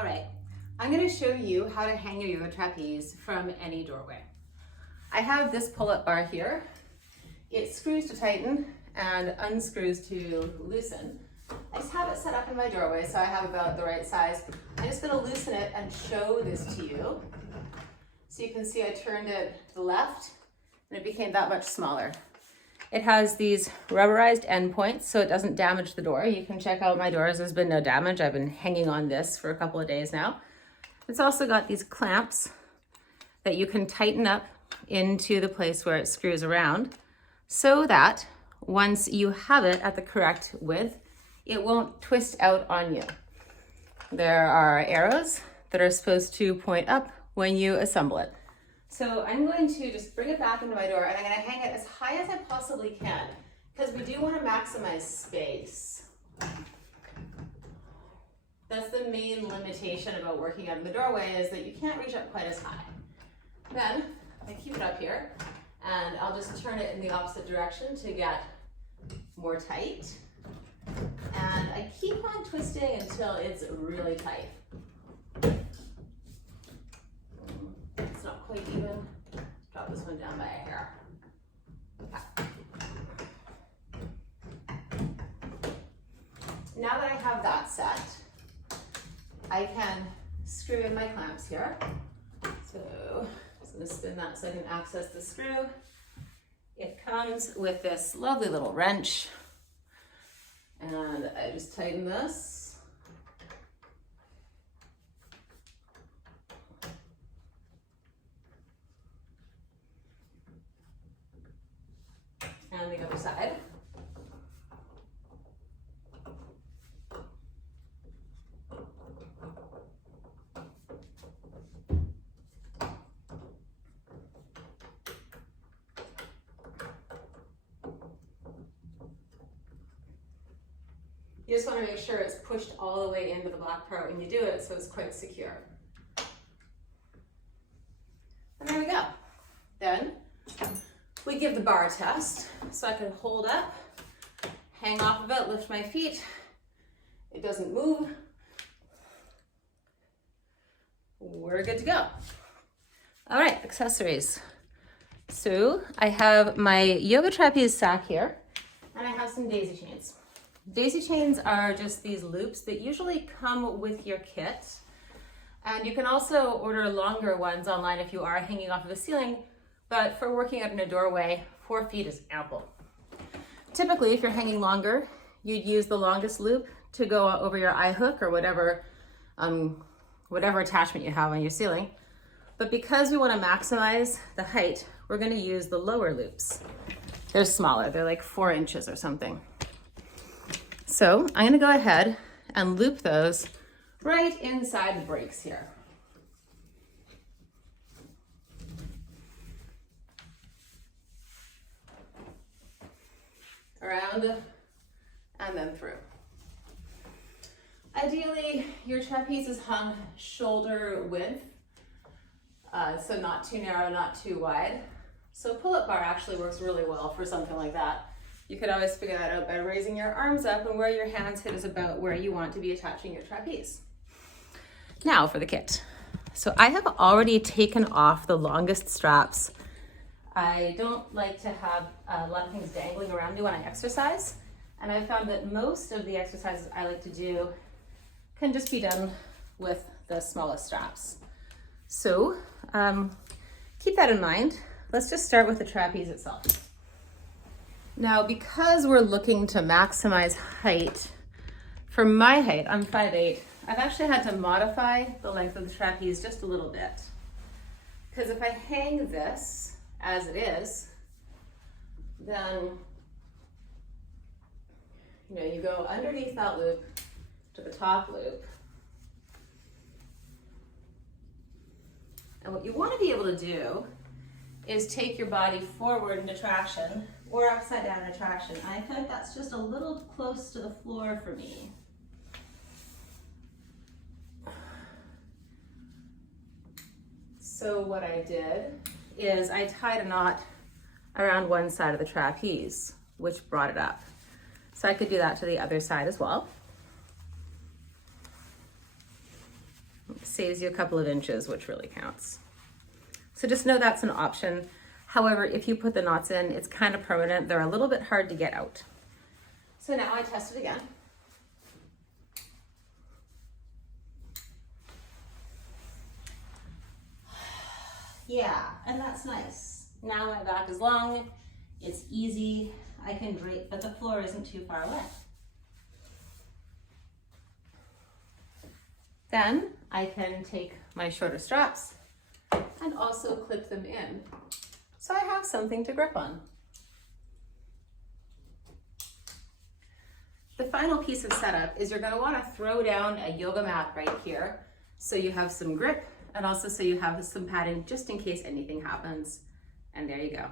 All right, I'm going to show you how to hang your yoga trapeze from any doorway. I have this pull-up bar here. It screws to tighten and unscrews to loosen. I just have it set up in my doorway so I have about the right size. I'm just going to loosen it and show this to you. So you can see I turned it to the left and it became that much smaller. It has these rubberized end points so it doesn't damage the door. You can check out my doors, there's been no damage. I've been hanging on this for a couple of days now. It's also got these clamps that you can tighten up into the place where it screws around so that once you have it at the correct width, it won't twist out on you. There are arrows that are supposed to point up when you assemble it. So I'm going to just bring it back into my door and I'm going to hang it as high as I possibly can because we do want to maximize space. That's the main limitation about working out in the doorway is that you can't reach up quite as high. Then I keep it up here and I'll just turn it in the opposite direction to get more tight. And I keep on twisting until it's really tight. It's not quite even. Drop this one down by a hair. Okay. Now that I have that set, I can screw in my clamps here. So I'm just going to spin that so I can access the screw. It comes with this lovely little wrench. And I just tighten this. And the other side. You just want to make sure it's pushed all the way into the black part when you do it so it's quite secure. And there we go. Then we give the bar a test. So I can hold up, hang off of it, lift my feet. It doesn't move. We're good to go. All right, accessories. So I have my yoga trapeze sack here and I have some daisy chains. Daisy chains are just these loops that usually come with your kit. And you can also order longer ones online if you are hanging off of a ceiling, but for working out in a doorway, 4 feet is ample. Typically, if you're hanging longer, you'd use the longest loop to go over your eye hook or whatever attachment you have on your ceiling. But because we want to maximize the height, we're going to use the lower loops. They're smaller, they're like 4 inches or something. So I'm going to go ahead and loop those right inside the breaks here. Around and then through. Ideally, your trapeze is hung shoulder width, so not too narrow, not too wide. So pull-up bar actually works really well for something like that. You could always figure that out by raising your arms up, and where your hands hit is about where you want to be attaching your trapeze. Now for the kit. So I have already taken off the longest straps. I don't like to have a lot of things dangling around me when I exercise, and I found that most of the exercises I like to do can just be done with the smallest straps. So keep that in mind. Let's just start with the trapeze itself. Now, because we're looking to maximize height, for my height, I'm 5'8", I've actually had to modify the length of the trapeze just a little bit. Because if I hang this as it is, then you go underneath that loop to the top loop. And what you want to be able to do is take your body forward into traction or upside down in traction. And I feel like that's just a little close to the floor for me. So what I did is I tied a knot around one side of the trapeze, which brought it up. So I could do that to the other side as well. saves you a couple of inches, which really counts. So just know that's an option. However, if you put the knots in, it's kind of permanent. They're a little bit hard to get out. So now I test it again. Yeah, and that's nice. Now my back is long, it's easy, I can drape, but the floor isn't too far away. Then I can take my shorter straps and also clip them in, so I have something to grip on. The final piece of setup is you're going to want to throw down a yoga mat right here so you have some grip and also so you have some padding just in case anything happens. And there you go.